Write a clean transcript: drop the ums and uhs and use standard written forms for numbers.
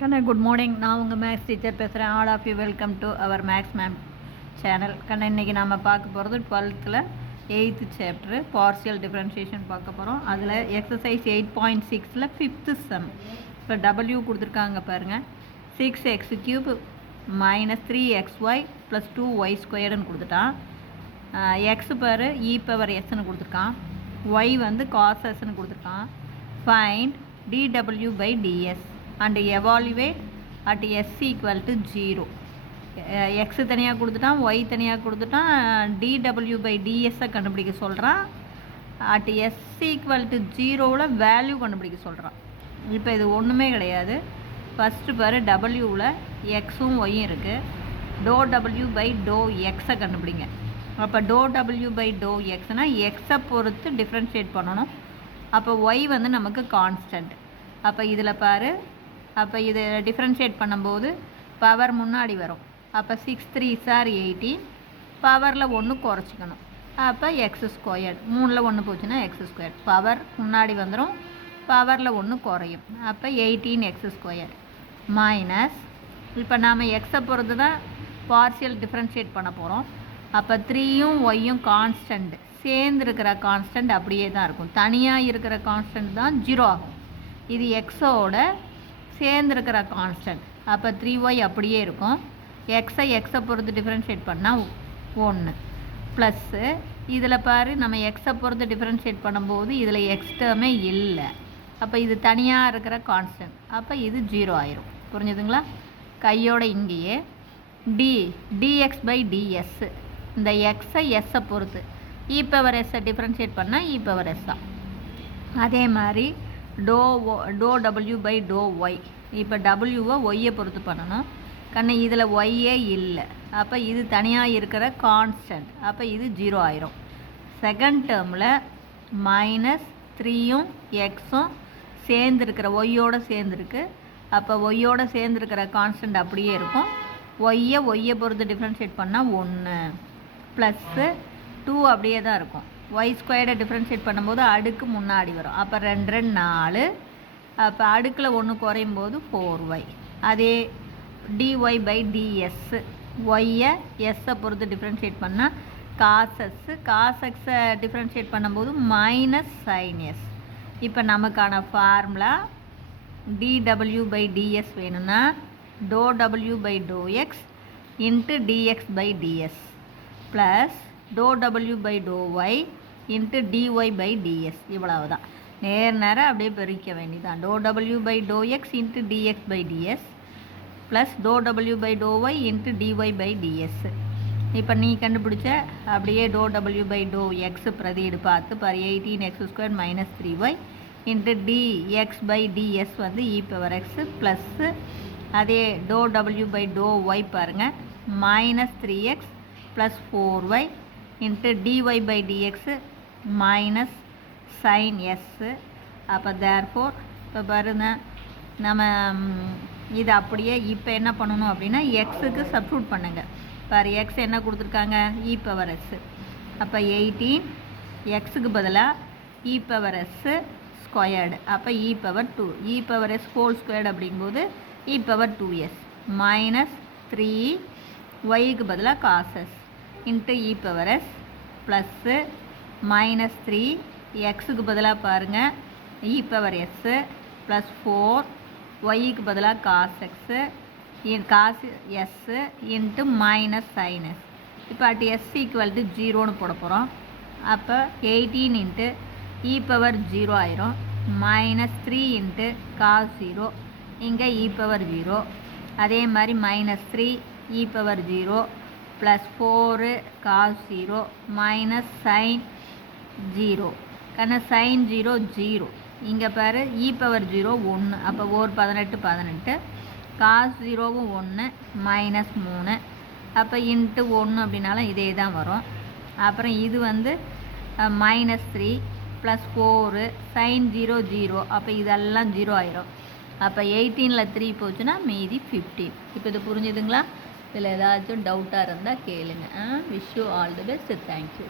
கண்ணா good morning. நான் உங்கள் maths teacher பேசுகிறேன். All of you welcome to our maths ma'am channel. கண்ணா இன்றைக்கி நம்ம பார்க்க போகிறது 12th 8th chapter partial differentiation பார்க்க போகிறோம். அதில் எக்ஸசைஸ் 8.6 5th சம். இப்போ டபிள்யூ கொடுத்துருக்காங்க பாருங்கள். 6x³ -3xy + 2y² கொடுத்துட்டான். எக்ஸ் பாரு e⁻s கொடுத்துருக்கான். ஒய் வந்து cos s கொடுத்துருக்கான். Find dw/ds and evaluate at s = 0. X தனியாக கொடுத்துட்டான், ஒய் தனியாக கொடுத்துட்டான். dw/ds கண்டுபிடிக்க சொல்கிறான். அட் s = 0வில் வேல்யூ கண்டுபிடிக்க சொல்கிறான். இப்போ இது ஒன்றுமே கிடையாது. ஃபஸ்ட்டு பாரு டபிள்யூவில் எக்ஸும் ஒய்யும் இருக்குது. ∂w/∂x கண்டுபிடிங்க. அப்போ ∂w/∂xனால் எக்ஸை பொறுத்து டிஃப்ரென்ஷியேட் பண்ணணும். அப்போ ஒய் வந்து நமக்கு கான்ஸ்டன்ட். அப்போ இதில் பாரு, அப்போ இதை டிஃப்ரென்ஷியேட் பண்ணும்போது பவர் முன்னாடி வரும். அப்போ 6 3s are 18, பவரில் 1 குறைச்சிக்கணும். அப்போ x², 3ல் 1 போச்சுன்னா x², பவர் முன்னாடி வந்துடும், பவரில் 1 குறையும். அப்போ 18x² மைனஸ், இப்போ நாம் எக்ஸை பொறுத்து தான் பார்ஷியல் டிஃப்ரென்ஷியேட் பண்ண போகிறோம். அப்போ 3யும் ஒய்யும் கான்ஸ்டன்ட், சேர்ந்து இருக்கிற கான்ஸ்டன்ட் அப்படியே தான் இருக்கும். தனியாக இருக்கிற கான்ஸ்டன்ட் தான் 0 ஆகும். இது எக்ஸோட சேர்ந்துருக்கிற கான்ஸ்டன்ட். அப்போ 3y அப்படியே இருக்கும். எக்ஸை பொறுத்து டிஃப்ரென்ஷியேட் பண்ணால் 1 ப்ளஸ்ஸு இதில் பாரு, நம்ம எக்ஸை பொறுத்து டிஃப்ரென்ஷியேட் பண்ணும்போது இதில் எக்ஸ் டேர்மே இல்லை. அப்போ இது தனியாக இருக்கிற கான்ஸ்டன்ட். அப்போ இது 0 ஆயிரும். புரிஞ்சுதுங்களா? கையோட இங்கேயே dx/ds, இந்த எக்ஸை எஸ்ஸை பொறுத்து e⁻s டிஃப்ரென்ஷியேட் பண்ணால் e⁻s தான். அதே மாதிரி ∂w/∂y, இப்போ டபிள்யூவை ஒய்யை பொறுத்து பண்ணணும். கண்ணு இதில் ஒய்யே இல்லை. அப்போ இது தனியாக இருக்கிற கான்ஸ்டன்ட். அப்போ இது 0 ஆயிரும். செகண்ட் டேர்மில் -3யும் எக்ஸும் சேர்ந்துருக்கிற ஒய்யோடு சேர்ந்துருக்கு. அப்போ ஒய்யோடு சேர்ந்துருக்கிற கான்ஸ்டன்ட் அப்படியே இருக்கும். ஒய்யை பொறுத்து டிஃப்ரென்ஷியேட் பண்ணால் 1 ப்ளஸ்ஸு 2 அப்படியே தான் இருக்கும். y² டிஃப்ரென்ஷியேட் பண்ணும்போது அடுக்கு முன்னாடி வரும். அப்போ 2 2 4. அப்போ அடுக்கில் 1 குறையும் போது 4y. அதே dy/ds, ஒய்யை எஸ்ஸை பொறுத்து டிஃப்ரென்ஷியேட் பண்ணால் cos x டிஃப்ரென்ஷியேட் பண்ணும்போது -sin s. இப்போ நமக்கான ஃபார்முலா dw/ds வேணும்னா ∂w/∂x × dx/ds plus ∂w/∂y × dy/ds. இவ்வளவு தான். நேராக அப்படியே பெருக்க வேண்டியதான். ∂w/∂x × dx/ds plus ∂w/∂y × dy/ds. இப்போ நீ கண்டுபிடிச்ச அப்படியே ∂w/∂x பிரதியீடு பார்த்து பாரு. 18x² - 3y × dx/ds வந்து e⁻x ப்ளஸ்ஸு அதே ∂w/∂y பாருங்கள் -3x plus 4y × dy/dx -sin s. அப்போ தேர்ஃபோர் இப்போ பாருங்க, நம்ம இது அப்படியே இப்போ என்ன பண்ணணும் அப்படின்னா எக்ஸுக்கு சப்ஸ்டிட்யூட் பண்ணுங்கள். பாரு, எக்ஸ் என்ன கொடுத்துருக்காங்க? e⁻s. அப்போ 18 எக்ஸுக்கு பதிலாக e⁻s². அப்போ e⁻2, e⁻s² அப்படிங்கும்போது e⁻2s -3 ஒய்க்கு பதிலாக cos s × e⁻s ப்ளஸ்ஸு -3 எக்ஸுக்கு பதிலாக பாருங்கள் e⁻s ப்ளஸ் 4 ஒய்க்கு பதிலாக cos s × -sin s. இப்போ அட் s = 0ன்னு போட போகிறோம். அப்போ 18 × e⁻0 ஆயிரும். -3 × cos 0, இங்கே e⁻0. அதே மாதிரி -3 e⁻0 ப்ளஸ் 4 cos 0 -sin 0. கண்ணு sin 0 0. இங்கே பாரு e⁻0 1. அப்போ 18 18. cos 0வும் 1 -3. அப்போ × 1 அப்படின்னாலும் இதே தான் வரும். அப்புறம் இது வந்து -3 ப்ளஸ் 4 sin 0 0. அப்போ இதெல்லாம் 0 ஆயிரும். அப்போ 18ல் 3 போச்சுன்னா மீதி 15. இப்போ இது புரிஞ்சுதுங்களா? இதில் ஏதாச்சும் டவுட்டாக இருந்தால் கேளுங்க. Wish you all the best. Thank you.